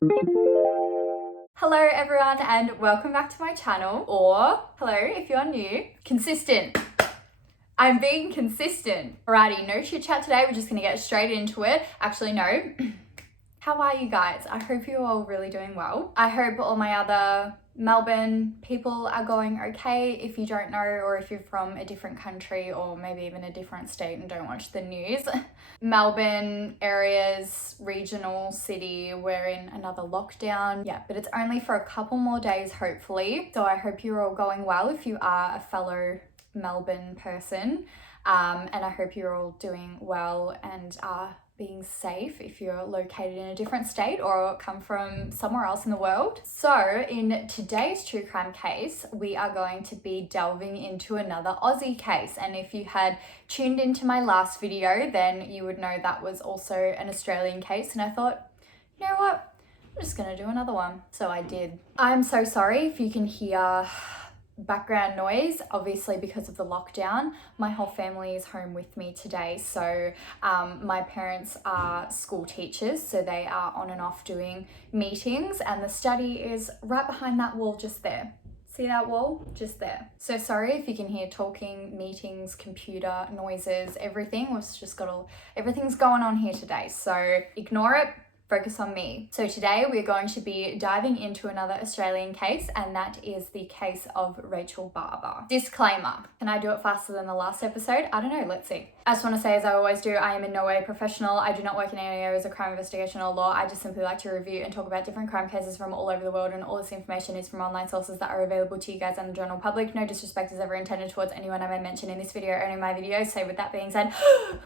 Hello everyone and welcome back to my channel, or hello if you're new. Consistent. I'm being consistent. Alrighty, no chit chat today, we're just gonna get straight into it. Actually, no. How are you guys? I hope you're all really doing well. I hope all my other Melbourne people are going okay. If you don't know, or if you're from a different country or maybe even a different state and don't watch the news, Melbourne areas, regional city, we're in another lockdown. Yeah, but it's only for a couple more days, hopefully. So I hope you're all going well if you are a fellow Melbourne person. And I hope you're all doing well and are being safe if you're located in a different state or come from somewhere else in the world. So in today's true crime case, we are going to be delving into another Aussie case. And if you had tuned into my last video, then you would know that was also an Australian case. And I thought, you know what? I'm just gonna do another one. So I did. I'm so sorry if you can hear background noise, obviously because of the lockdown. My whole family is home with me today, so my parents are school teachers, so they are on and off doing meetings, and the study is right behind that wall just there. See that wall? Just there. So sorry if you can hear talking, meetings, computer noises, everything. We've just got everything's going on here today, so ignore it. Focus on me. So today we're going to be diving into another Australian case, and that is the case of Rachel Barber. Disclaimer, can I do it faster than the last episode? I don't know, let's see. I just want to say, as I always do, I am in no way professional. I do not work in any areas of crime investigation or law. I just simply like to review and talk about different crime cases from all over the world, and all this information is from online sources that are available to you guys and the general public. No disrespect is ever intended towards anyone I may mention in this video or any of my videos. So with that being said,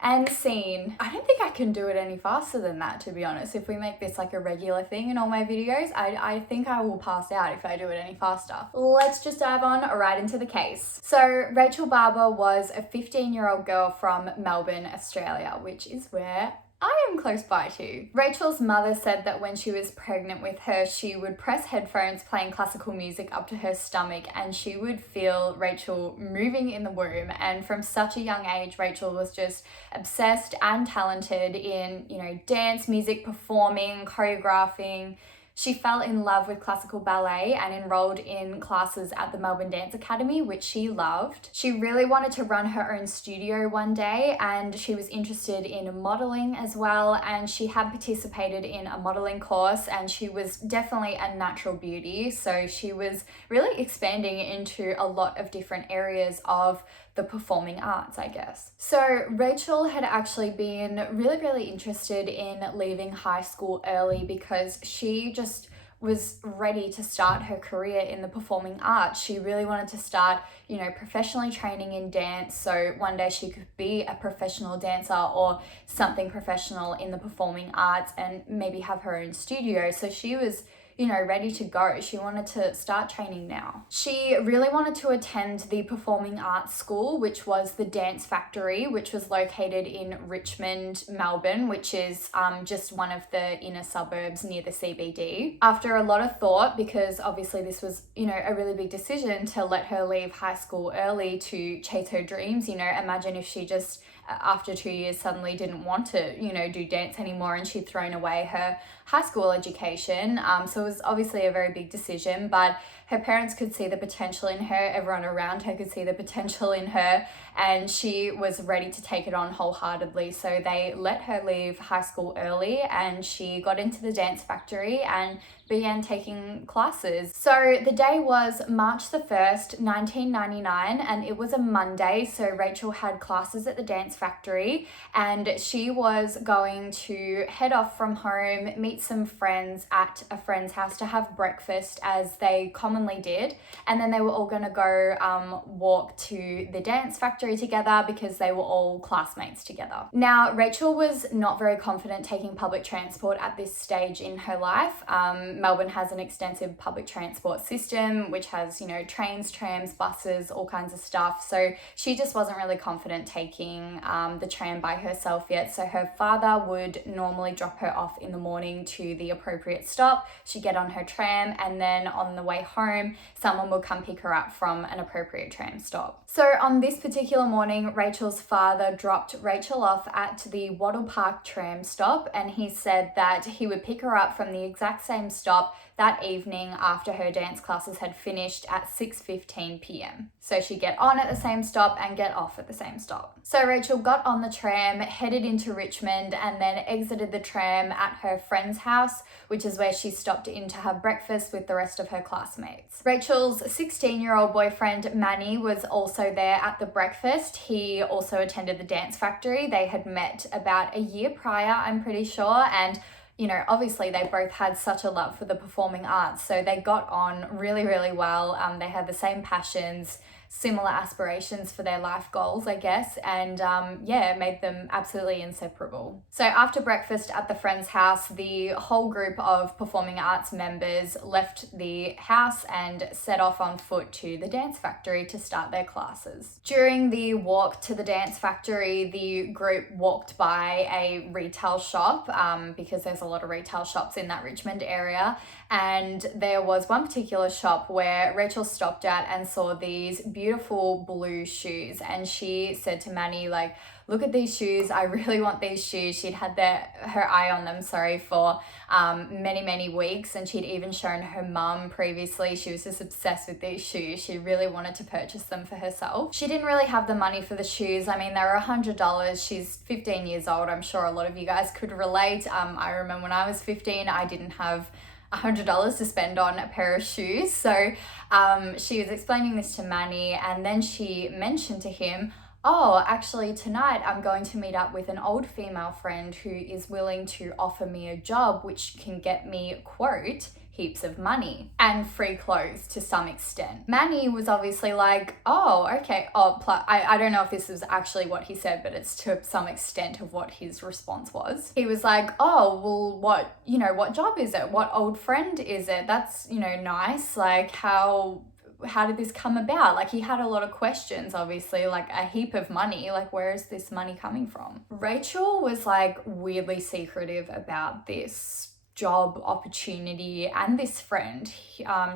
and scene. I don't think I can do it any faster than that, to be honest. If we make this like a regular thing in all my videos, I think I will pass out if I do it any faster. Let's just dive on right into the case. So Rachel Barber was a 15-year-old girl from Melbourne, Australia, which is where I am close by to. Rachel's mother said that when she was pregnant with her, she would press headphones playing classical music up to her stomach, and she would feel Rachel moving in the womb. And from such a young age, Rachel was just obsessed and talented in, dance, music, performing, choreographing. She fell in love with classical ballet and enrolled in classes at the Melbourne Dance Academy, which she loved. She really wanted to run her own studio one day, and she was interested in modeling as well, and she had participated in a modeling course, and she was definitely a natural beauty, so she was really expanding into a lot of different areas of the performing arts, I guess. So Rachel had actually been really interested in leaving high school early because she just was ready to start her career in the performing arts. She really wanted to start, professionally training in dance, so one day she could be a professional dancer or something professional in the performing arts and maybe have her own studio. So she was ready to go. She wanted to start training now. She really wanted to attend the performing arts school, which was the Dance Factory, which was located in Richmond, Melbourne, which is just one of the inner suburbs near the CBD. After a lot of thought, because obviously this was, a really big decision to let her leave high school early to chase her dreams. Imagine if she just after 2 years suddenly didn't want to, do dance anymore, and she'd thrown away her high school education. So it was obviously a very big decision, but her parents could see the potential in her, everyone around her could see the potential in her, and she was ready to take it on wholeheartedly. So they let her leave high school early, and she got into the Dance Factory and began taking classes. So the day was March the 1st, 1999, and it was a Monday. So Rachel had classes at the Dance Factory, and she was going to head off from home, meet some friends at a friend's house to have breakfast, as they commonly did, and then they were all going to go walk to the Dance Factory together because they were all classmates together. Now, Rachel was not very confident taking public transport at this stage in her life. Melbourne has an extensive public transport system, which has, trains, trams, buses, all kinds of stuff. So she just wasn't really confident taking the tram by herself yet. So her father would normally drop her off in the morning to the appropriate stop. She'd get on her tram, and then on the way home, someone would come pick her up from an appropriate tram stop. So on this particular morning, Rachel's father dropped Rachel off at the Wattle Park tram stop, and he said that he would pick her up from the exact same stop that evening after her dance classes had finished at 6:15 p.m. So she'd get on at the same stop and get off at the same stop. So Rachel got on the tram, headed into Richmond, and then exited the tram at her friend's house, which is where she stopped in to have breakfast with the rest of her classmates. Rachel's 16-year-old boyfriend Manny was also there at the breakfast. He also attended the dance factory. They had met about a year prior, I'm pretty sure, and obviously they both had such a love for the performing arts, so they got on really, really well. They had the same passions, similar aspirations for their life goals, I guess, and it made them absolutely inseparable. So after breakfast at the friend's house, the whole group of performing arts members left the house and set off on foot to the dance factory to start their classes. During the walk to the dance factory, the group walked by a retail shop because there's a lot of retail shops in that Richmond area, and there was one particular shop where Rachel stopped at and saw these beautiful blue shoes, and she said to Manny, like, look at these shoes, I really want these shoes. She'd had her eye on them, for many weeks, and she'd even shown her mum previously. She was just obsessed with these shoes. She really wanted to purchase them for herself. She didn't really have the money for the shoes. I mean, they were $100. She's 15 years old. I'm sure a lot of you guys could relate. I remember when I was 15, I didn't have $100 to spend on a pair of shoes. So she was explaining this to Manny, and then she mentioned to him, oh, actually tonight I'm going to meet up with an old female friend who is willing to offer me a job which can get me, quote, heaps of money and free clothes to some extent. Manny was obviously like, oh, okay. I don't know if this was actually what he said, but it's to some extent of what his response was. He was like, oh, well, what job is it? What old friend is it? That's, nice. Like, how did this come about? Like, he had a lot of questions, obviously, like a heap of money. Like, where is this money coming from? Rachel was like weirdly secretive about this job opportunity and this friend.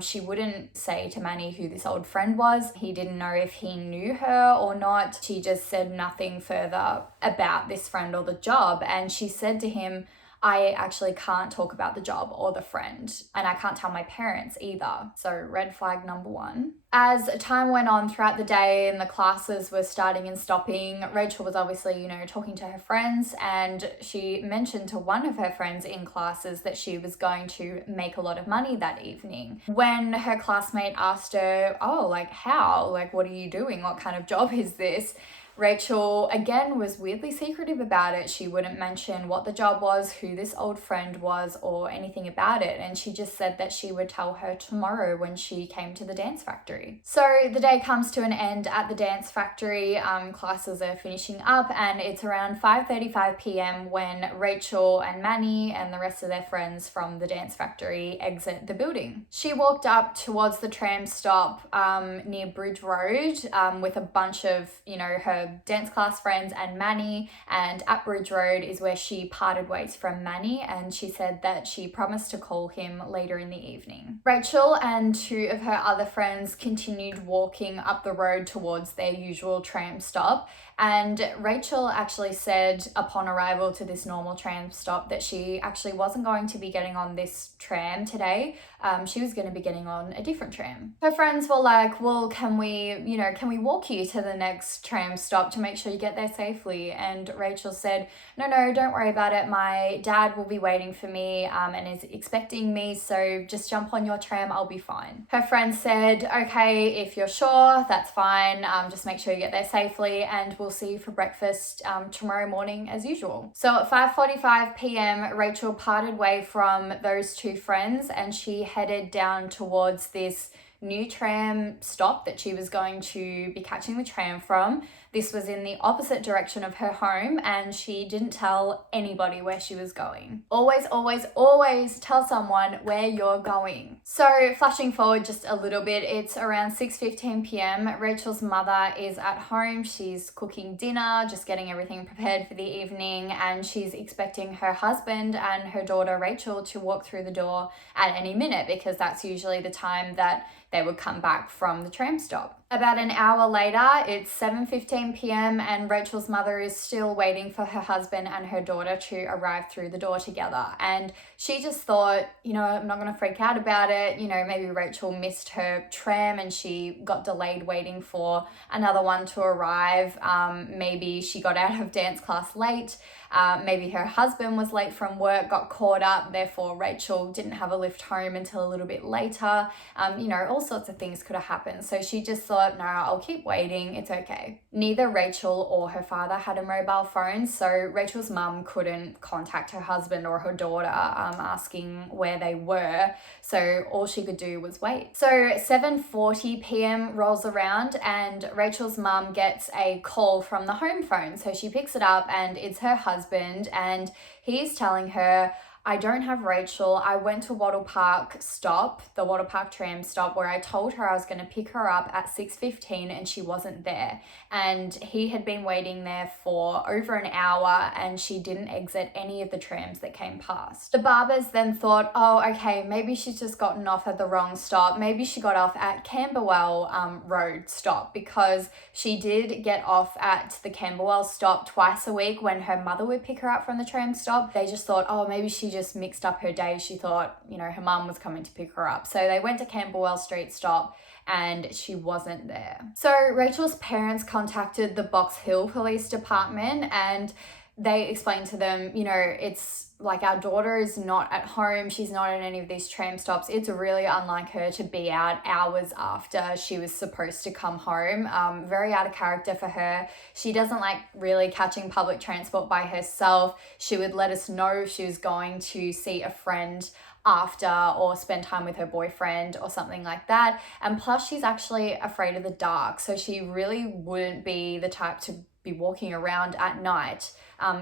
She wouldn't say to Manny who this old friend was. He didn't know if he knew her or not. She just said nothing further about this friend or the job. And she said to him, I actually can't talk about the job or the friend, and I can't tell my parents either. So red flag number one. As time went on throughout the day and the classes were starting and stopping, Rachel was obviously, talking to her friends, and she mentioned to one of her friends in classes that she was going to make a lot of money that evening. When her classmate asked her, oh, like how? Like, what are you doing? What kind of job is this? Rachel, again, was weirdly secretive about it. She wouldn't mention what the job was, who this old friend was, or anything about it. And she just said that she would tell her tomorrow when she came to the dance factory. So the day comes to an end at the dance factory. Classes are finishing up, and it's around 5:35 p.m. when Rachel and Manny and the rest of their friends from the dance factory exit the building. She walked up towards the tram stop near Bridge Road with a bunch of, her dance class friends and Manny, and at Bridge Road is where she parted ways from Manny, and she said that she promised to call him later in the evening. Rachel and two of her other friends continued walking up the road towards their usual tram stop, and Rachel actually said upon arrival to this normal tram stop that she actually wasn't going to be getting on this tram today. She was going to be getting on a different tram. Her friends were like, well, can we walk you to the next tram stop to make sure you get there safely? And Rachel said, no, don't worry about it. My dad will be waiting for me and is expecting me, so just jump on your tram, I'll be fine. Her friend said, okay, if you're sure, that's fine. Just make sure you get there safely, and we'll see you for breakfast tomorrow morning as usual. So at 5:45 p.m, Rachel parted way from those two friends, and she headed down towards this new tram stop that she was going to be catching the tram from. This was in the opposite direction of her home, and she didn't tell anybody where she was going. Always, always, always tell someone where you're going. So flashing forward just a little bit, it's around 6:15 p.m. Rachel's mother is at home. She's cooking dinner, just getting everything prepared for the evening, and she's expecting her husband and her daughter Rachel to walk through the door at any minute, because that's usually the time that they would come back from the tram stop. About an hour later, it's 7:15 p.m. and Rachel's mother is still waiting for her husband and her daughter to arrive through the door together. And she just thought, I'm not going to freak out about it. Maybe Rachel missed her tram and she got delayed waiting for another one to arrive. Maybe she got out of dance class late. Maybe her husband was late from work, got caught up, therefore Rachel didn't have a lift home until a little bit later. All sorts of things could have happened. So she just thought, no, I'll keep waiting, it's okay. Neither Rachel or her father had a mobile phone, so Rachel's mum couldn't contact her husband or her daughter asking where they were. So all she could do was wait. So 7:40 p.m. rolls around and Rachel's mum gets a call from the home phone. So she picks it up and it's her husband, and he's telling her, I don't have Rachel. I went to Wattle Park stop, the Wattle Park tram stop, where I told her I was going to pick her up at 6:15 and she wasn't there. And he had been waiting there for over an hour and she didn't exit any of the trams that came past. The Barbers then thought, oh, okay, maybe she's just gotten off at the wrong stop. Maybe she got off at Camberwell Road stop, because she did get off at the Camberwell stop twice a week when her mother would pick her up from the tram stop. They just thought, oh, maybe she just mixed up her day. She thought, her mum was coming to pick her up. So they went to Camberwell Street stop and she wasn't there. So Rachel's parents contacted the Box Hill Police Department and they explained to them, it's like our daughter is not at home. She's not at any of these tram stops. It's really unlike her to be out hours after she was supposed to come home. Very out of character for her. She doesn't like really catching public transport by herself. She would let us know if she was going to see a friend after or spend time with her boyfriend or something like that. And plus she's actually afraid of the dark. So she really wouldn't be the type to be walking around at night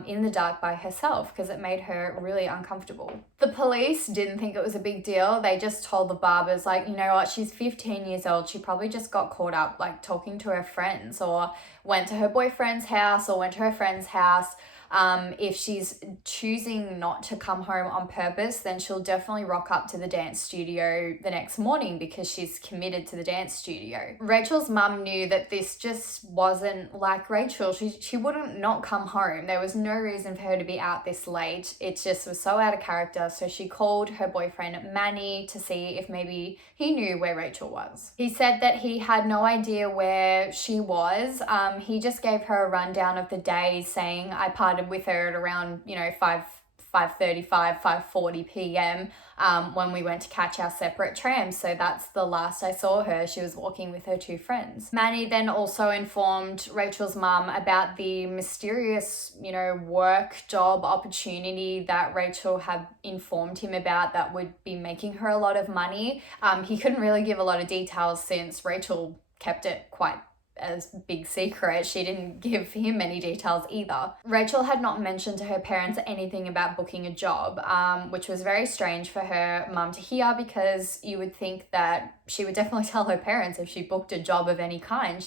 in the dark by herself, because it made her really uncomfortable. The police didn't think it was a big deal. They just told the Barbers, like, you know what, she's 15 years old. She probably just got caught up like talking to her friends, or went to her boyfriend's house, or went to her friend's house. If she's choosing not to come home on purpose, then she'll definitely rock up to the dance studio the next morning because she's committed to the dance studio. Rachel's mum knew that this just wasn't like Rachel. She wouldn't not come home. There was no reason for her to be out this late. It just was so out of character. So she called her boyfriend Manny to see if maybe he knew where Rachel was. He said that he had no idea where she was. He just gave her a rundown of the day, saying, I parted with her at around 5:35, 5:40 p.m. When we went to catch our separate trams. So that's the last I saw her. She was walking with her two friends. Manny then also informed Rachel's mum about the mysterious, work job opportunity that Rachel had informed him about that would be making her a lot of money. He couldn't really give a lot of details since Rachel kept it quite as big secret. She didn't give him any details either. Rachel had not mentioned to her parents anything about booking a job, which was very strange for her mum to hear, because you would think that she would definitely tell her parents if she booked a job of any kind.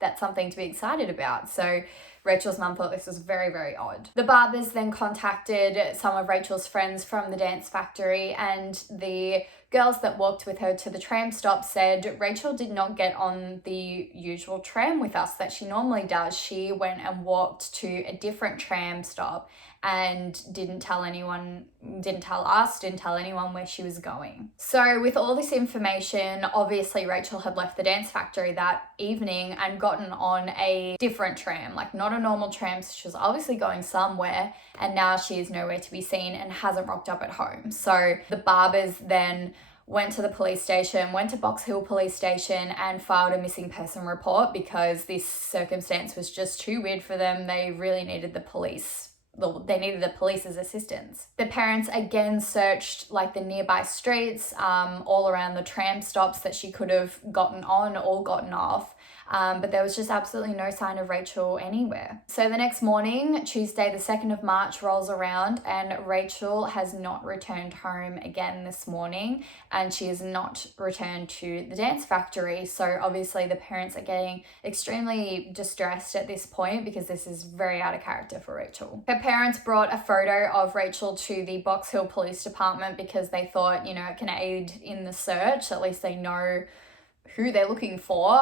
That's something to be excited about. So Rachel's mum thought this was very, very odd. The Barbers then contacted some of Rachel's friends from the dance factory, and the girls that walked with her to the tram stop said Rachel did not get on the usual tram with us that she normally does. She went and walked to a different tram stop and didn't tell anyone where she was going. So with all this information, obviously Rachel had left the dance factory that evening and gotten on a different tram, like not a normal tram. So she was obviously going somewhere, and now she is nowhere to be seen and hasn't rocked up at home. So the Barbers then went to the police station, went to Box Hill Police Station and filed a missing person report, because this circumstance was just too weird for them. They really needed the police they needed the police's assistance. The parents again searched like the nearby streets, all around the tram stops that she could have gotten on or gotten off. But there was just absolutely no sign of Rachel anywhere. So the next morning, Tuesday the 2nd of March rolls around, and Rachel has not returned home again this morning, and she has not returned to the dance factory. So obviously the parents are getting extremely distressed at this point, because this is very out of character for Rachel. Her parents brought a photo of Rachel to the Box Hill Police Department because they thought, it can aid in the search. At least they know who they're looking for,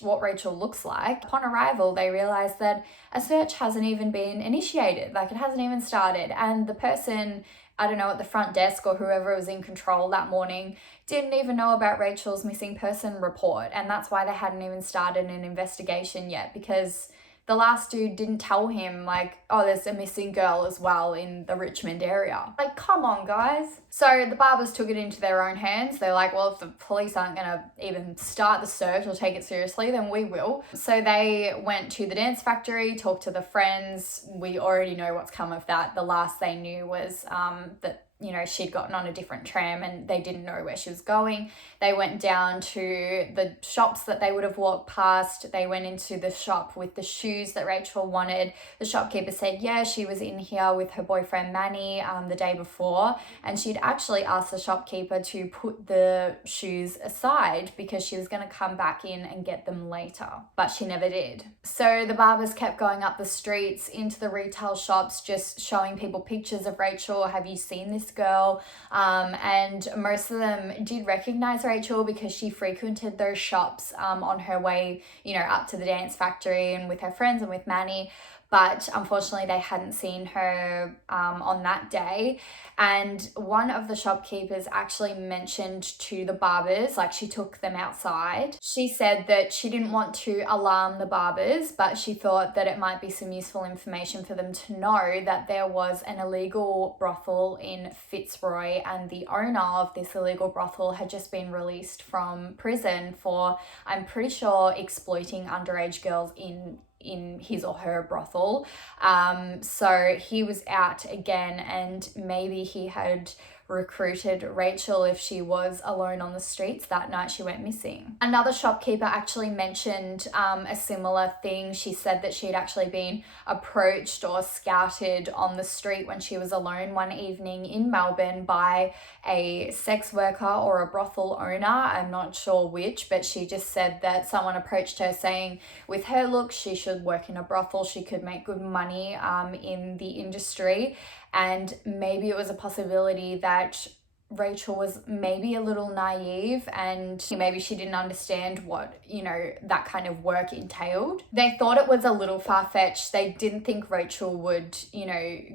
what Rachel looks like. Upon arrival, they realized that a search hasn't even been initiated, like it hasn't even started, and the person, I don't know, at the front desk or whoever was in control that morning didn't even know about Rachel's missing person report, and that's why they hadn't even started an investigation yet, because the last dude didn't tell him, like, oh, there's a missing girl as well in the Richmond area. Like, come on, guys. So the Barbers took it into their own hands. They're like, well, if the police aren't going to even start the search or take it seriously, then we will. So they went to the dance factory, talked to the friends. We already know what's come of that. The last they knew was that she'd gotten on a different tram and they didn't know where she was going. They went down to the shops that they would have walked past. They went into the shop with the shoes that Rachel wanted. The shopkeeper said, yeah, she was in here with her boyfriend Manny the day before, and she'd actually asked the shopkeeper to put the shoes aside because she was going to come back in and get them later, but she never did. So the Barbers kept going up the streets into the retail shops, just showing people pictures of Rachel. Have you seen this girl? And most of them did recognize Rachel because she frequented those shops on her way, up to the dance factory and with her friends and with Manny. But unfortunately, they hadn't seen her on that day. And one of the shopkeepers actually mentioned to the Barbers, like she took them outside. She said that she didn't want to alarm the Barbers, but she thought that it might be some useful information for them to know that there was an illegal brothel in Fitzroy, and the owner of this illegal brothel had just been released from prison for, I'm pretty sure, exploiting underage girls in his or her brothel. So he was out again, and maybe he had recruited Rachel if she was alone on the streets that night she went missing. Another shopkeeper actually mentioned a similar thing. She said that she'd actually been approached or scouted on the street when she was alone one evening in Melbourne by a sex worker or a brothel owner. I'm not sure which, but she just said that someone approached her saying with her look she should work in a brothel, she could make good money in the industry. And maybe it was a possibility that Rachel was maybe a little naive and maybe she didn't understand what, that kind of work entailed. They thought it was a little far-fetched. They didn't think Rachel would,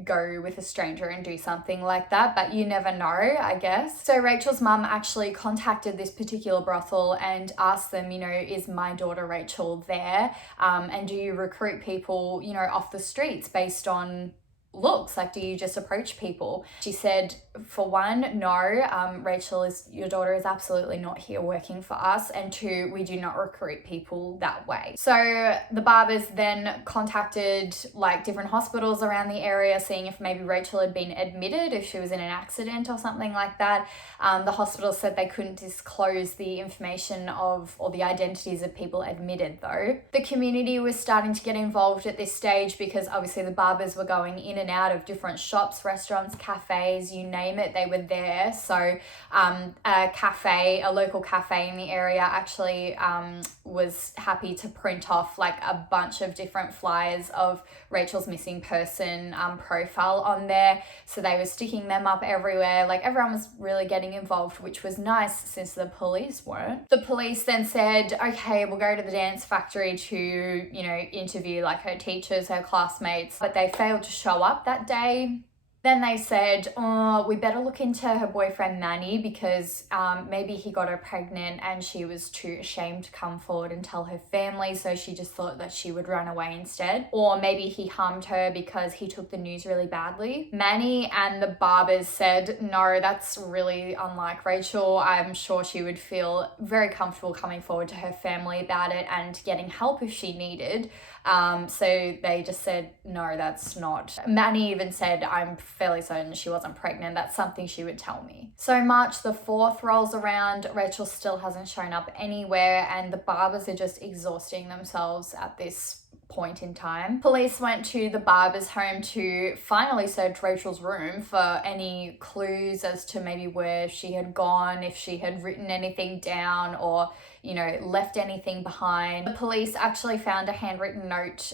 go with a stranger and do something like that, but you never know, I guess. So Rachel's mum actually contacted this particular brothel and asked them, is my daughter Rachel there? And do you recruit people, off the streets based on looks? Like, do you just approach people? She said, for one, no, your daughter is absolutely not here working for us, and two, we do not recruit people that way. So the Barbers then contacted like different hospitals around the area, seeing if maybe Rachel had been admitted, if she was in an accident or something like that. The hospital said they couldn't disclose the information of or the identities of people admitted though. The community was starting to get involved at this stage because obviously the Barbers were going in and out of different shops, restaurants, cafes, you name it, they were there. So a local cafe in the area actually was happy to print off like a bunch of different flyers of Rachel's missing person profile on there. So they were sticking them up everywhere. Like everyone was really getting involved, which was nice since the police weren't. The police then said, okay, we'll go to the dance factory to, interview like her teachers, her classmates, but they failed to show up that day. Then they said, oh, we better look into her boyfriend Manny because maybe he got her pregnant and she was too ashamed to come forward and tell her family, so she just thought that she would run away instead. Or maybe he harmed her because he took the news really badly. Manny and the Barbers said, no, that's really unlike Rachel. I'm sure she would feel very comfortable coming forward to her family about it and getting help if she needed. So they just said, no, that's not. Manny even said, I'm fairly certain she wasn't pregnant. That's something she would tell me. So March the 4th rolls around. Rachel still hasn't shown up anywhere, and the Barbers are just exhausting themselves at this point in time. Police went to the Barber's home to finally search Rachel's room for any clues as to maybe where she had gone, if she had written anything down or, you know, left anything behind. The police actually found a handwritten note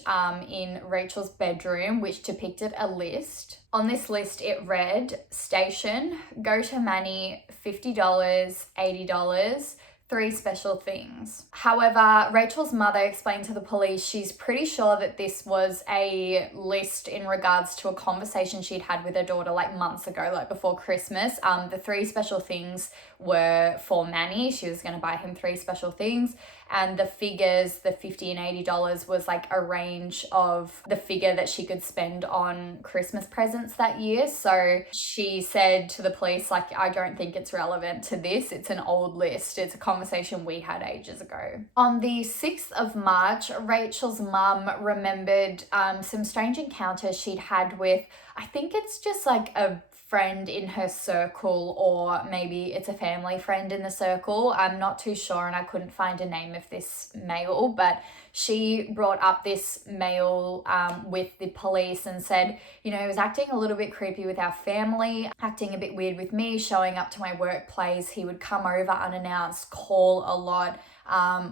in Rachel's bedroom which depicted a list. On this list it read, station, go to Manny, $50, $80, 3 special things. However, Rachel's mother explained to the police she's pretty sure that this was a list in regards to a conversation she'd had with her daughter like months ago, like before Christmas. The 3 special things were for Manny. She was going to buy him 3 special things. And the figures, the $50 and $80, was like a range of the figure that she could spend on Christmas presents that year. So she said to the police, like, I don't think it's relevant to this. It's an old list. It's a conversation we had ages ago. On the 6th of March, Rachel's mum remembered some strange encounters she'd had with, I think it's just like a friend in her circle, or maybe it's a family friend in the circle. I'm not too sure, and I couldn't find a name of this male, but she brought up this male with the police and said, you know, he was acting a little bit creepy with our family, acting a bit weird with me, showing up to my workplace. He would come over unannounced, call a lot,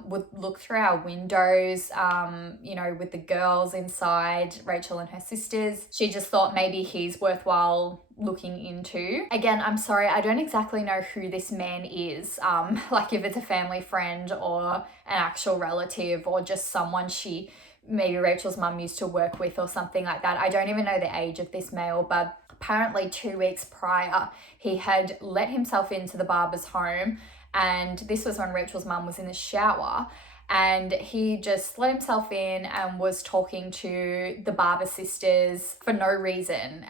would look through our windows, you know, with the girls inside, Rachel and her sisters. She just thought maybe he's worthwhile looking into. Again, I'm sorry, I don't exactly know who this man is, like if it's a family friend or an actual relative or just someone maybe Rachel's mum used to work with or something like that. I don't even know the age of this male, but apparently 2 weeks prior, he had let himself into the Barber's home, and this was when Rachel's mum was in the shower, and he just let himself in and was talking to the Barber sisters for no reason.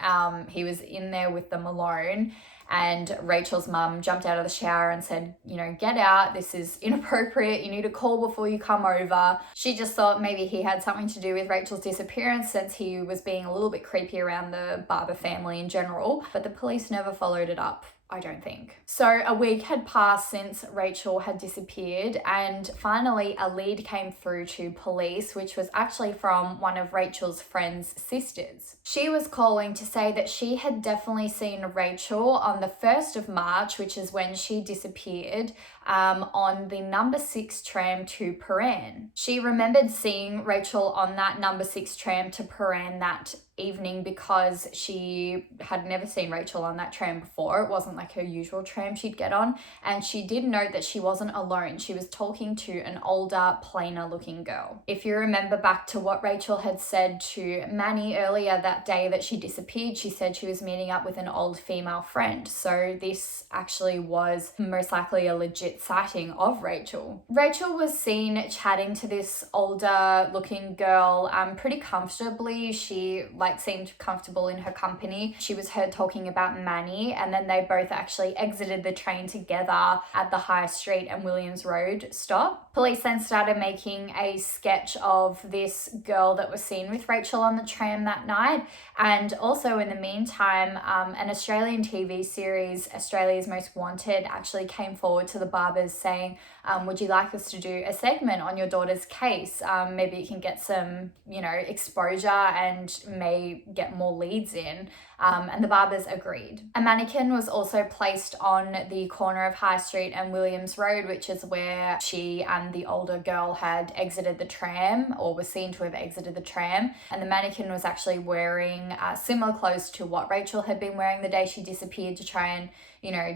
He was in there with them alone, and Rachel's mum jumped out of the shower and said, you know, get out, this is inappropriate, you need to call before you come over. She just thought maybe he had something to do with Rachel's disappearance, since he was being a little bit creepy around the Barber family in general, but the police never followed it up, I don't think. So a week had passed since Rachel had disappeared, and finally a lead came through to police, which was actually from one of Rachel's friend's sisters. She was calling to say that she had definitely seen Rachel on the 1st of March, which is when she disappeared, on the number 6 tram to Paran. She remembered seeing Rachel on that number 6 tram to Paran that evening because she had never seen Rachel on that tram before. It wasn't like her usual tram she'd get on, and she did note that she wasn't alone. She was talking to an older, plainer looking girl. If you remember back to what Rachel had said to Manny earlier that day that she disappeared, she said she was meeting up with an old female friend. So this actually was most likely a legit sighting of Rachel. Rachel was seen chatting to this older looking girl pretty comfortably. She seemed comfortable in her company. She was heard talking about Manny, and then they both actually exited the train together at the High Street and Williams Road stop. Police then started making a sketch of this girl that was seen with Rachel on the tram that night, and also in the meantime, an Australian TV series, Australia's Most Wanted, actually came forward to the Barbers saying, would you like us to do a segment on your daughter's case? Maybe you can get some, exposure and may get more leads in. And the Barbers agreed. A mannequin was also placed on the corner of High Street and Williams Road, which is where she and the older girl had exited the tram, or was seen to have exited the tram. And the mannequin was actually wearing similar clothes to what Rachel had been wearing the day she disappeared, to try and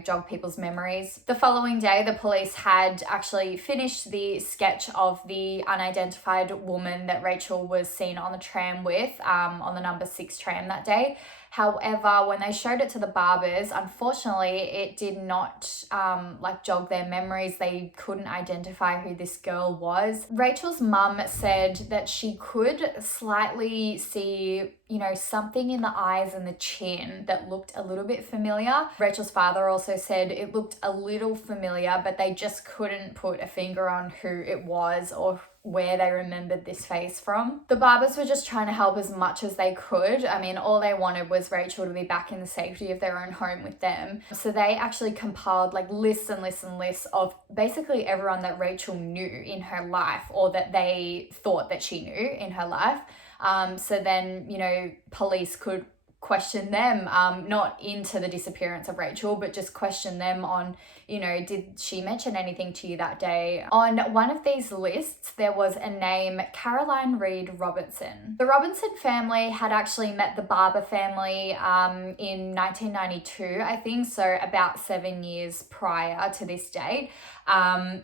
jog people's memories. The following day, the police had actually finished the sketch of the unidentified woman that Rachel was seen on the tram with, on the number 6 tram that day. However, when they showed it to the Barbers, unfortunately, it did not jog their memories. They couldn't identify who this girl was. Rachel's mum said that she could slightly see something in the eyes and the chin that looked a little bit familiar. Rachel's father also said it looked a little familiar, but they just couldn't put a finger on who it was or where they remembered this face from. The Barbers were just trying to help as much as they could. I mean, all they wanted was Rachel to be back in the safety of their own home with them. So they actually compiled like lists and lists and lists of basically everyone that Rachel knew in her life, or that they thought that she knew in her life. So then, police could question them, not into the disappearance of Rachel, but just question them on, did she mention anything to you that day? On one of these lists, there was a name, Caroline Reed Robinson. The Robinson family had actually met the Barber family in 1992, I think, so about 7 years prior to this date,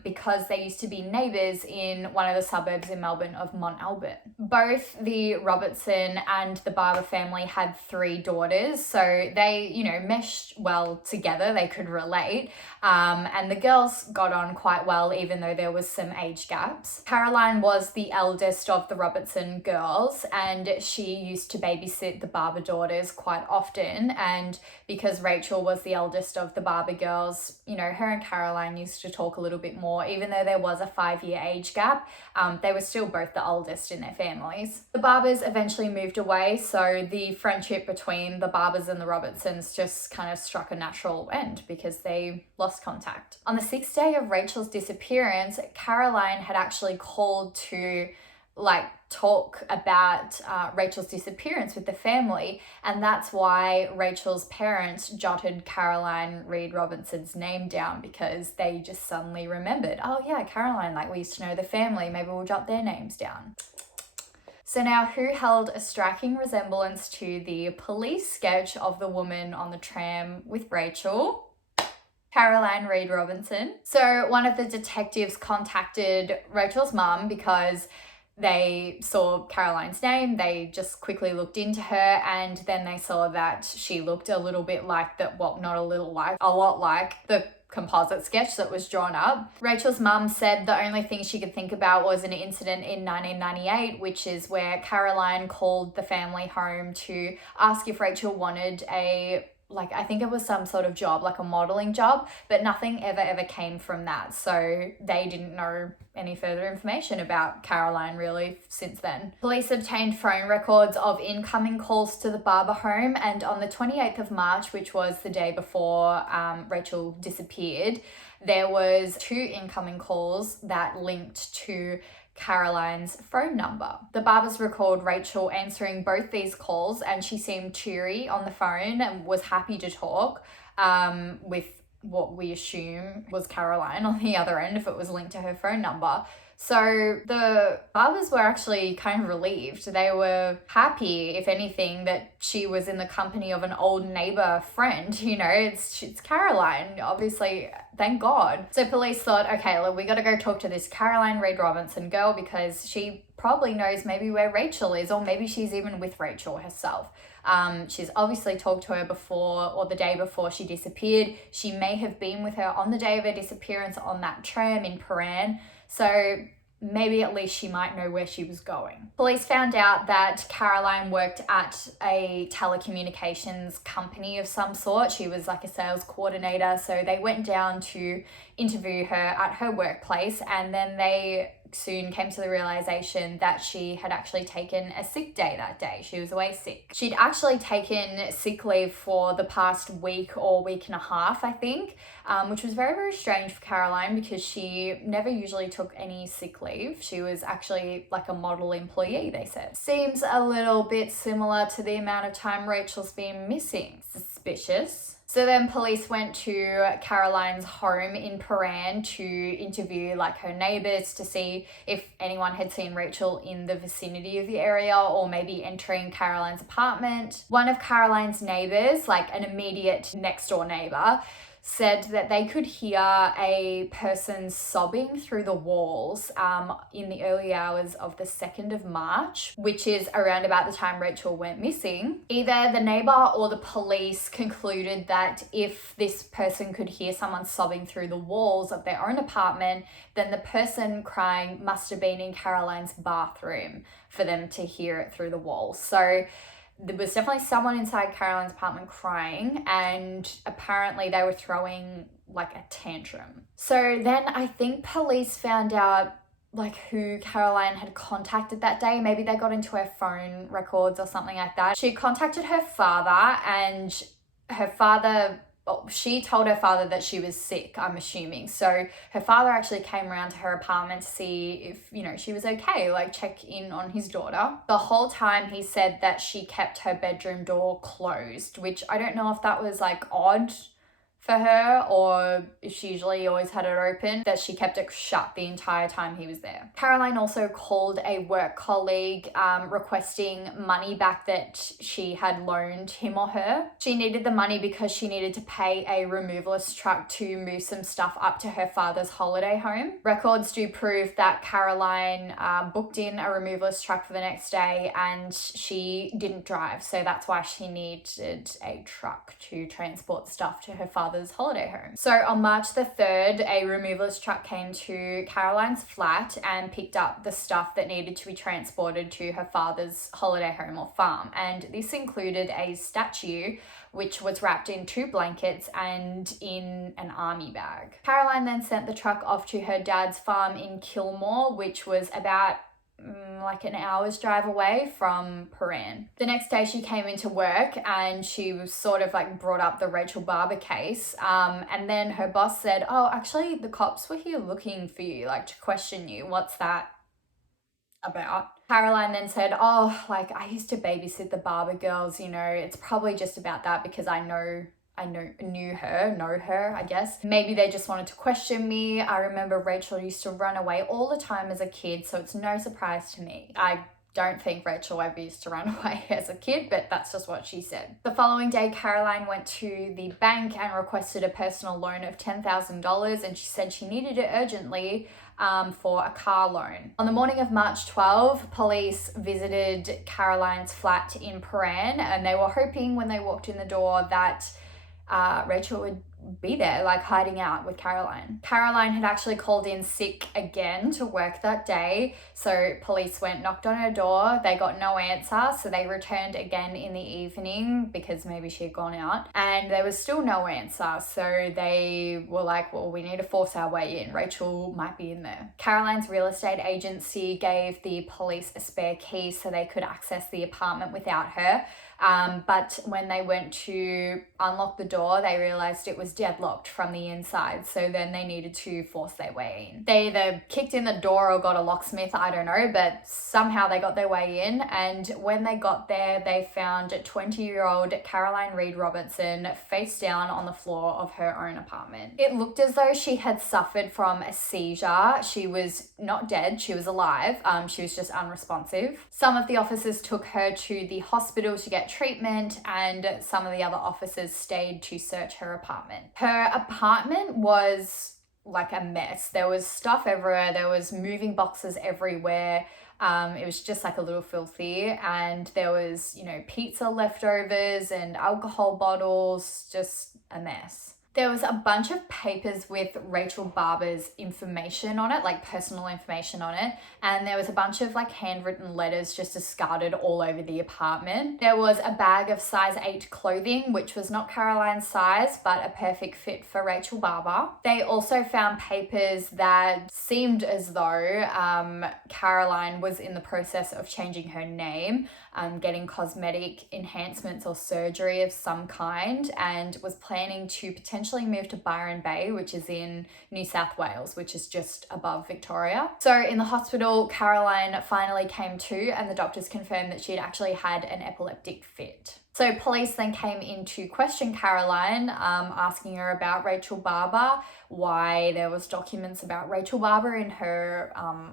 because they used to be neighbours in one of the suburbs in Melbourne of Mont Albert. Both the Robertson and the Barber family had 3 daughters, so they, meshed well together, they could relate, and the girls got on quite well even though there was some age gaps. Caroline was the eldest of the Robertson girls, and she used to babysit the Barber daughters quite often, and because Rachel was the eldest of the Barber girls, her and Caroline used to talk a little bit more. Even though there was a 5-year age gap, they were still both the oldest in their families. The Barbers eventually moved away, so the friendship between the Barbers and the Robertsons just kind of struck a natural end because they lost contact. On the 6th day of Rachel's disappearance, Caroline had actually called to talk about Rachel's disappearance with the family, and that's why Rachel's parents jotted Caroline Reed Robinson's name down, because they just suddenly remembered, oh yeah, Caroline, we used to know the family, maybe we'll jot their names down. So now, who held a striking resemblance to the police sketch of the woman on the tram with Rachel? Caroline Reed Robinson. So one of the detectives contacted Rachel's mum because they saw Caroline's name. They just quickly looked into her, and then they saw that she looked a little bit like a lot like the composite sketch that was drawn up. Rachel's mum said the only thing she could think about was an incident in 1998, which is where Caroline called the family home to ask if Rachel wanted I think it was some sort of job, like a modeling job, but nothing ever came from that. So they didn't know any further information about Caroline really since then. Police obtained phone records of incoming calls to the Barber home, and on the 28th of March, which was the day before Rachel disappeared, there was 2 incoming calls that linked to Caroline's phone number. The Barbers recalled Rachel answering both these calls, and she seemed cheery on the phone and was happy to talk with what we assume was Caroline on the other end if it was linked to her phone number. So the Barbers were actually kind of relieved. They were happy, if anything, that she was in the company of an old neighbor friend. It's Caroline, obviously, thank God. So police thought, okay, look, we got to go talk to this Caroline Reed Robinson girl, because she probably knows maybe where Rachel is, or maybe she's even with Rachel herself. She's obviously talked to her before, or the day before she disappeared. She may have been with her on the day of her disappearance on that tram in Paran. So maybe at least she might know where she was going. Police found out that Caroline worked at a telecommunications company of some sort. She was like a sales coordinator. So they went down to interview her at her workplace, and then they soon came to the realization that she had actually taken a sick day that day. She was away sick. She'd actually taken sick leave for the past week or week and a half, I think, which was very, very strange for Caroline, because she never usually took any sick leave. She was actually like a model employee, they said. Seems a little bit similar to the amount of time Rachel's been missing. Suspicious. So then police went to Caroline's home in Paran to interview her neighbours to see if anyone had seen Rachel in the vicinity of the area, or maybe entering Caroline's apartment. One of Caroline's neighbours, an immediate next door neighbour, said that they could hear a person sobbing through the walls in the early hours of the 2nd of March, which is around about the time Rachel went missing. Either the neighbour or the police concluded that if this person could hear someone sobbing through the walls of their own apartment, then the person crying must have been in Caroline's bathroom for them to hear it through the walls. So there was definitely someone inside Caroline's apartment crying, and apparently they were throwing like a tantrum. So then I think police found out like who Caroline had contacted that day. Maybe they got into her phone records or something like that. She contacted her father, and her father, well, she told her father that she was sick, I'm assuming. So her father actually came around to her apartment to see if, you know, she was okay, like check in on his daughter. The whole time he said that she kept her bedroom door closed, which I don't know if that was like odd for her, or if she usually always had it open, that she kept it shut the entire time he was there. Caroline also called a work colleague requesting money back that she had loaned him or her. She needed the money because she needed to pay a removalist truck to move some stuff up to her father's holiday home. Records do prove that Caroline booked in a removalist truck for the next day, and she didn't drive, so that's why she needed a truck to transport stuff to her father's holiday home. So on March the 3rd, a removalist truck came to Caroline's flat and picked up the stuff that needed to be transported to her father's holiday home or farm. And this included a statue which was wrapped in 2 blankets and in an army bag. Caroline then sent the truck off to her dad's farm in Kilmore, which was about like an hour's drive away from Paran. The next day she came into work and she was sort of like brought up the Rachel Barber case, and then her boss said, oh, actually the cops were here looking for you, like to question you. What's that about? Caroline then said, oh, like I used to babysit the Barber girls, you know, it's probably just about that because I know her, I guess. Maybe they just wanted to question me. I remember Rachel used to run away all the time as a kid, so it's no surprise to me. I don't think Rachel ever used to run away as a kid, but that's just what she said. The following day, Caroline went to the bank and requested a personal loan of $10,000, and she said she needed it urgently for a car loan. On the morning of March 12, police visited Caroline's flat in Paran, and they were hoping when they walked in the door that Rachel would be there, like hiding out with Caroline. Caroline had actually called in sick again to work that day, so police knocked on her door. They got no answer, so they returned again in the evening because maybe she had gone out, and there was still no answer. So they were like, well, we need to force our way in. Rachel might be in there. Caroline's real estate agency gave the police a spare key so they could access the apartment without her. But when they went to unlock the door, they realized it was deadlocked from the inside. So then they needed to force their way in. They either kicked in the door or got a locksmith, I don't know, but somehow they got their way in. And when they got there, they found 20-year-old Caroline Reed Robertson face down on the floor of her own apartment. It looked as though she had suffered from a seizure. She was not dead, she was alive. She was just unresponsive. Some of the officers took her to the hospital to get treatment, and some of the other officers stayed to search her apartment. Her apartment was like a mess. There was stuff everywhere. There was moving boxes everywhere. It was just like a little filthy, and there was, you know, pizza leftovers and alcohol bottles, just a mess. There was a bunch of papers with Rachel Barber's information on it, like personal information on it. And there was a bunch of like handwritten letters just discarded all over the apartment. There was a bag of size 8 clothing, which was not Caroline's size, but a perfect fit for Rachel Barber. They also found papers that seemed as though Caroline was in the process of changing her name, getting cosmetic enhancements or surgery of some kind, and was planning to potentially move to Byron Bay, which is in New South Wales, which is just above Victoria. So in the hospital, Caroline finally came to, and the doctors confirmed that she had actually had an epileptic fit. So police then came in to question Caroline, asking her about Rachel Barber, why there was documents about Rachel Barber in her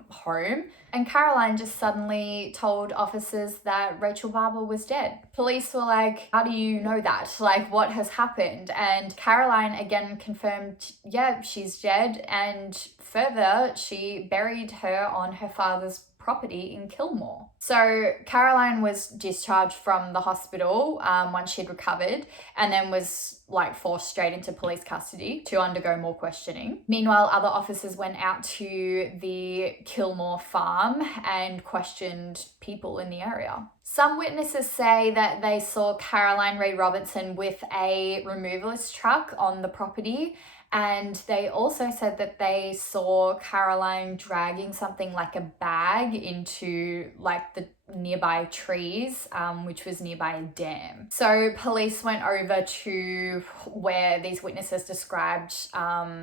home. And Caroline just suddenly told officers that Rachel Barber was dead. Police were like, how do you know that? Like, what has happened? And Caroline again confirmed, yeah, she's dead. And further, she buried her on her father's property in Kilmore. So Caroline was discharged from the hospital once she'd recovered, and then was forced straight into police custody to undergo more questioning. Meanwhile, other officers went out to the Kilmore farm and questioned people in the area. Some witnesses say that they saw Caroline Ray Robertson with a removalist truck on the property, and they also said that they saw Caroline dragging something like a bag into the nearby trees, which was nearby a dam. So police went over to where these witnesses described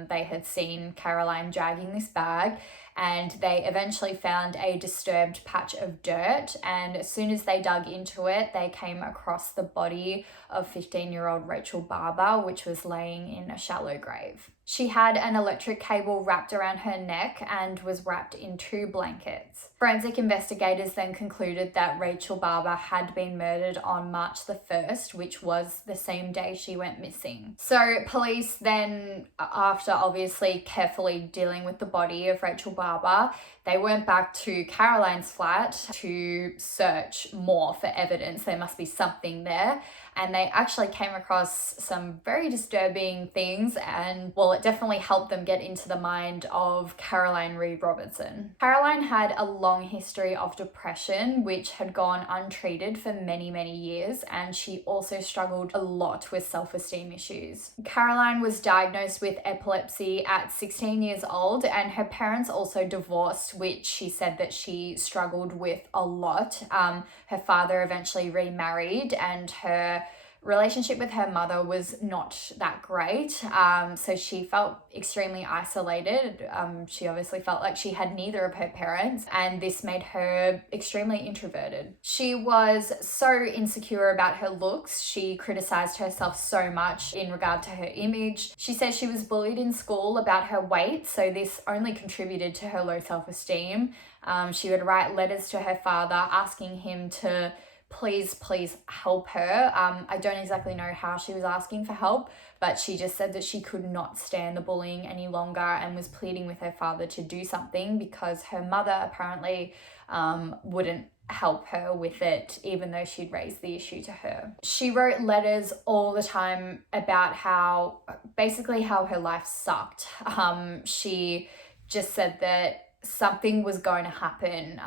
they had seen Caroline dragging this bag, and they eventually found a disturbed patch of dirt, and as soon as they dug into it, they came across the body of 15-year-old Rachel Barber, which was laying in a shallow grave. She had an electric cable wrapped around her neck and was wrapped in 2 blankets. Forensic investigators then concluded that Rachel Barber had been murdered on March the 1st, which was the same day she went missing. So police then, after obviously carefully dealing with the body of Rachel Barber, they went back to Caroline's flat to search more for evidence. There must be something there. And they actually came across some very disturbing things, and it definitely helped them get into the mind of Caroline Reed Robertson. Caroline had a long history of depression, which had gone untreated for many, many years, and she also struggled a lot with self-esteem issues. Caroline was diagnosed with epilepsy at 16 years old, and her parents also divorced, which she said that she struggled with a lot. Her father eventually remarried, and her relationship with her mother was not that great. So she felt extremely isolated. She obviously felt like she had neither of her parents, and this made her extremely introverted. She was so insecure about her looks. She criticized herself so much in regard to her image. She says she was bullied in school about her weight, so this only contributed to her low self-esteem. She would write letters to her father asking him to please help her. I don't exactly know how she was asking for help, but she just said that she could not stand the bullying any longer and was pleading with her father to do something, because her mother apparently wouldn't help her with it, even though she'd raised the issue to her. She wrote letters all the time about how her life sucked. She just said that something was going to happen.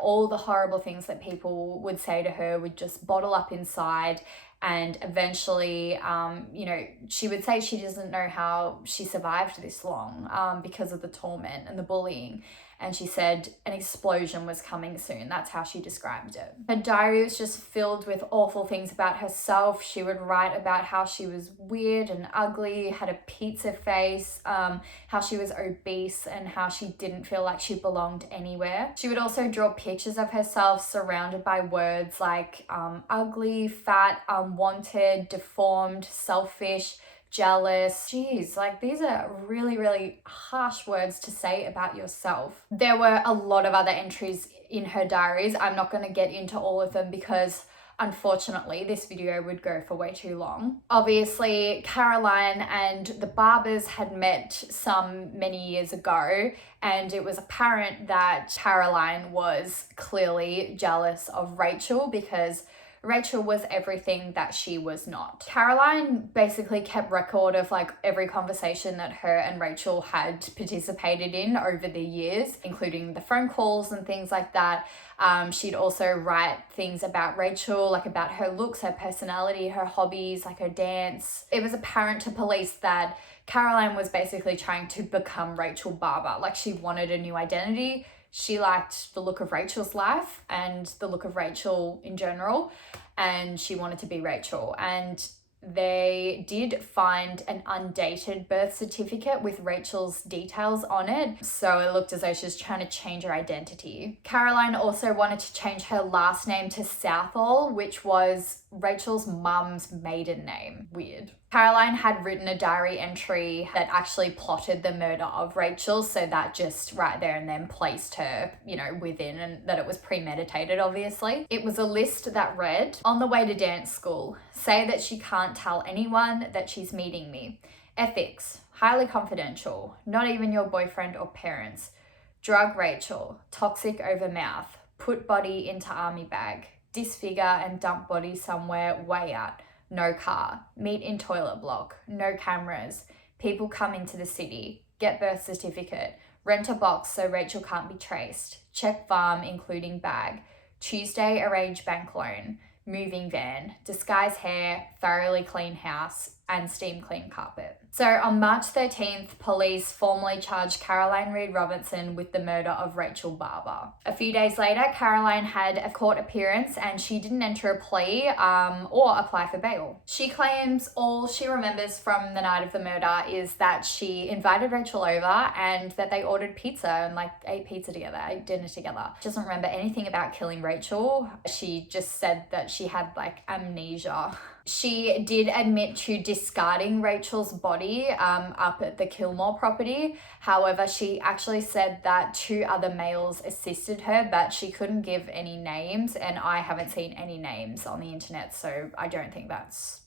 All the horrible things that people would say to her would just bottle up inside, and eventually, she would say she doesn't know how she survived this long because of the torment and the bullying. And she said an explosion was coming soon. That's how she described it. Her diary was just filled with awful things about herself. She would write about how she was weird and ugly, had a pizza face, how she was obese, and how she didn't feel like she belonged anywhere. She would also draw pictures of herself surrounded by words like ugly, fat, unwanted, deformed, selfish, jealous. Jeez, these are really, really harsh words to say about yourself. There were a lot of other entries in her diaries. I'm not going to get into all of them because unfortunately this video would go for way too long. Obviously, Caroline and the Barbers had met many years ago, and it was apparent that Caroline was clearly jealous of Rachel because Rachel was everything that she was not. Caroline basically kept record of every conversation that her and Rachel had participated in over the years, including the phone calls and things like that. She'd also write things about Rachel, about her looks, her personality, her hobbies, her dance. It was apparent to police that Caroline was basically trying to become Rachel Barber. She wanted a new identity. She liked the look of Rachel's life and the look of Rachel in general, and she wanted to be Rachel. And they did find an undated birth certificate with Rachel's details on it, so it looked as though she was trying to change her identity. Caroline also wanted to change her last name to Southall, which was Rachel's mum's maiden name. Weird. Caroline had written a diary entry that actually plotted the murder of Rachel, so that just right there and then placed her, within, and that it was premeditated, obviously. It was a list that read, on the way to dance school, say that she can't tell anyone that she's meeting me. Ethics, highly confidential, not even your boyfriend or parents. drug Rachel, toxic over mouth, put body into army bag, disfigure and dump body somewhere way out, no car, meet in toilet block, no cameras, people come into the city, get birth certificate, rent a box so Rachel can't be traced, check farm including bag, Tuesday arrange bank loan, moving van, disguise hair, thoroughly clean house, and steam clean carpet. So on March 13th, police formally charged Caroline Reed Robinson with the murder of Rachel Barber. A few days later, Caroline had a court appearance and she didn't enter a plea or apply for bail. She claims all she remembers from the night of the murder is that she invited Rachel over and that they ordered pizza and ate pizza together, ate dinner together. She doesn't remember anything about killing Rachel. She just said that she had amnesia. She did admit to discarding Rachel's body up at the Kilmore property. However, she actually said that 2 other males assisted her, but she couldn't give any names, and I haven't seen any names on the internet, so I don't think that's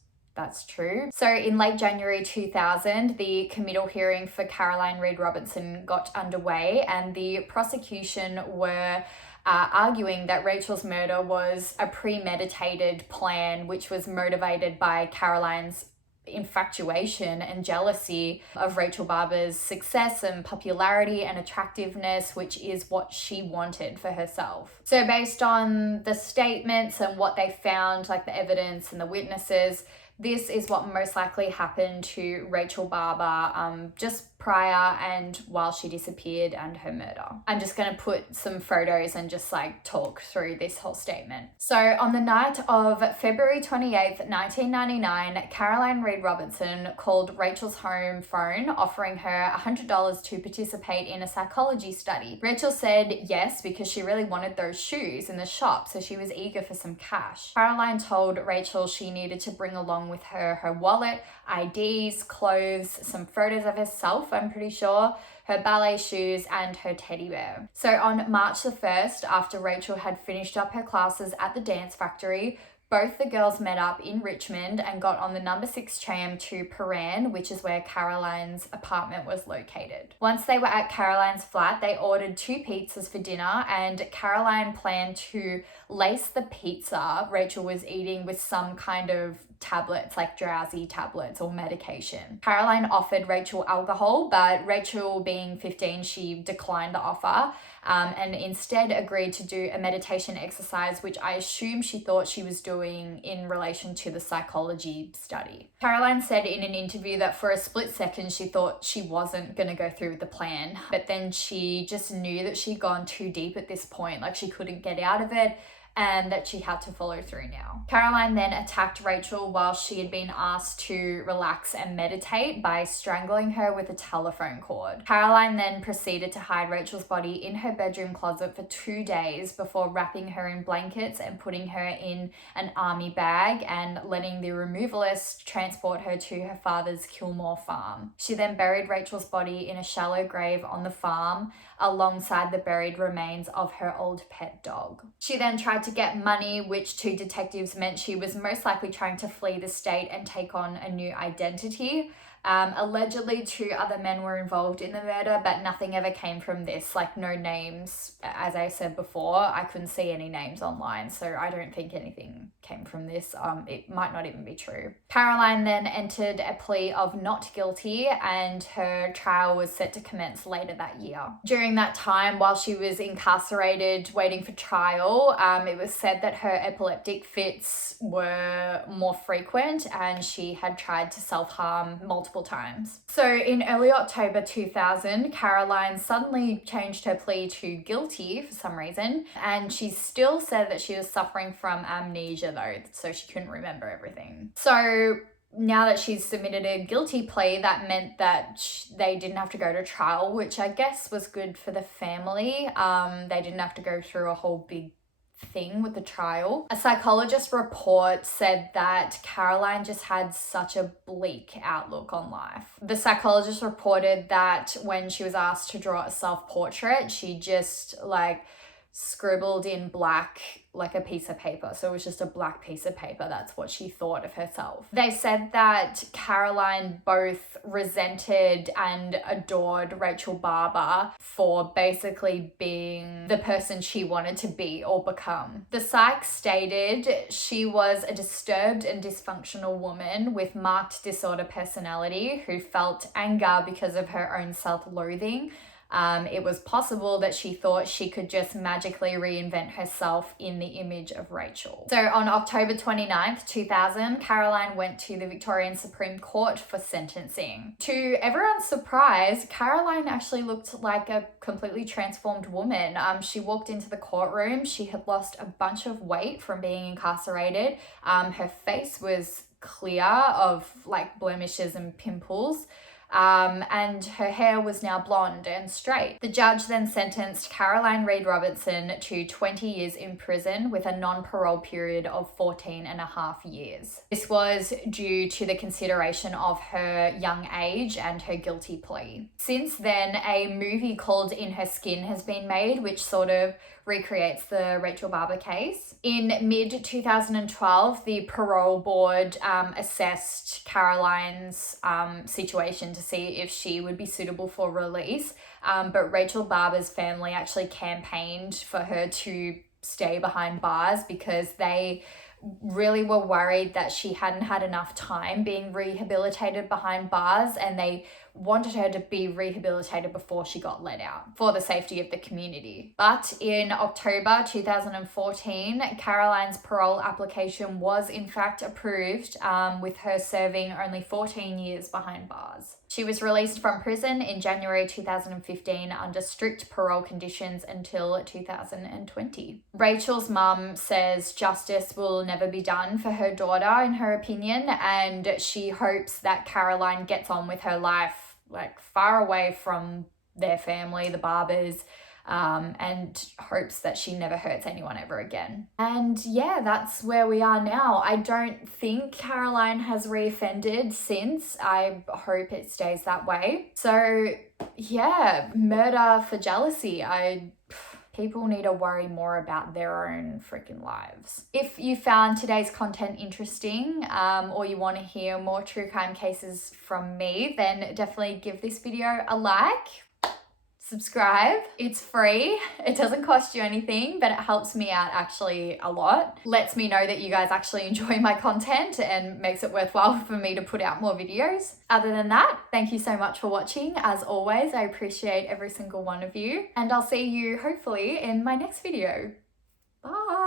true. So in late January 2000, the committal hearing for Caroline Reed Robinson got underway, and the prosecution were arguing that Rachel's murder was a premeditated plan which was motivated by Caroline's infatuation and jealousy of Rachel Barber's success and popularity and attractiveness, which is what she wanted for herself. So based on the statements and what they found, the evidence and the witnesses, this is what most likely happened to Rachel Barber just prior and while she disappeared and her murder. I'm just going to put some photos and just talk through this whole statement. So on the night of February 28th, 1999, Caroline Reed Robinson called Rachel's home phone offering her $100 to participate in a psychology study. Rachel said yes because she really wanted those shoes in the shop, so she was eager for some cash. Caroline told Rachel she needed to bring along with her wallet, IDs, clothes, some photos of herself, I'm pretty sure, her ballet shoes, and her teddy bear. So on March the 1st, after Rachel had finished up her classes at the Dance Factory, both the girls met up in Richmond and got on the number 6 tram to Paran, which is where Caroline's apartment was located. Once they were at Caroline's flat, they ordered 2 pizzas for dinner, and Caroline planned to lace the pizza Rachel was eating with some kind of tablets, drowsy tablets or medication. Caroline offered Rachel alcohol, but Rachel, being 15, she declined the offer and instead agreed to do a meditation exercise, which I assume she thought she was doing in relation to the psychology study. Caroline said in an interview that for a split second she thought she wasn't going to go through with the plan, but then she just knew that she'd gone too deep at this point, she couldn't get out of it, and that she had to follow through now. Caroline then attacked Rachel while she had been asked to relax and meditate by strangling her with a telephone cord. Caroline then proceeded to hide Rachel's body in her bedroom closet for 2 days before wrapping her in blankets and putting her in an army bag and letting the removalist transport her to her father's Kilmore farm. She then buried Rachel's body in a shallow grave on the farm alongside the buried remains of her old pet dog. She then tried to get money, which to detectives meant she was most likely trying to flee the state and take on a new identity. Allegedly 2 other men were involved in the murder, but nothing ever came from this, no names. As I said before, I couldn't see any names online, so I don't think anything came from this. It might not even be true. Caroline then entered a plea of not guilty, and her trial was set to commence later that year. During that time, while she was incarcerated waiting for trial, it was said that her epileptic fits were more frequent and she had tried to self-harm multiple times. So in early October 2000, Caroline suddenly changed her plea to guilty for some reason, and she still said that she was suffering from amnesia though, so she couldn't remember everything. So now that she's submitted a guilty plea, that meant that they didn't have to go to trial, which I guess was good for the family. They didn't have to go through a whole big thing with the trial. A psychologist report said that Caroline just had such a bleak outlook on life. The psychologist reported that when she was asked to draw a self-portrait, she just scribbled in black, like a piece of paper. So it was just a black piece of paper. That's what she thought of herself. They said that Caroline both resented and adored Rachel Barber for basically being the person she wanted to be or become. The psych stated she was a disturbed and dysfunctional woman with marked disorder personality who felt anger because of her own self-loathing. It was possible that she thought she could just magically reinvent herself in the image of Rachel. So on October 29th, 2000, Caroline went to the Victorian Supreme Court for sentencing. To everyone's surprise, Caroline actually looked like a completely transformed woman. She walked into the courtroom. She had lost a bunch of weight from being incarcerated. Her face was clear of like blemishes and pimples. And her hair was now blonde and straight. The judge then sentenced Caroline Reed Robertson to 20 years in prison with a non-parole period of 14 and a half years. This was due to the consideration of her young age and her guilty plea. Since then, a movie called In Her Skin has been made, which sort of recreates the Rachel Barber case. In mid-2012, the parole board assessed Caroline's situation to see if she would be suitable for release, but Rachel Barber's family actually campaigned for her to stay behind bars because they really were worried that she hadn't had enough time being rehabilitated behind bars, and they wanted her to be rehabilitated before she got let out for the safety of the community. But in October 2014, Caroline's parole application was in fact approved, with her serving only 14 years behind bars. She was released from prison in January 2015 under strict parole conditions until 2020. Rachel's mum says justice will never be done for her daughter, in her opinion, and she hopes that Caroline gets on with her life like far away from their family, the Barbers, and hopes that she never hurts anyone ever again. And yeah, that's where we are now. I don't think Caroline has reoffended since. I hope it stays that way. So yeah, murder for jealousy. People need to worry more about their own freaking lives. If you found today's content interesting, or you want to hear more true crime cases from me, then definitely give this video a like. Subscribe. It's free. It doesn't cost you anything, but it helps me out actually a lot. Lets me know that you guys actually enjoy my content and makes it worthwhile for me to put out more videos. Other than that, thank you so much for watching. As always, I appreciate every single one of you, and I'll see you hopefully in my next video. Bye.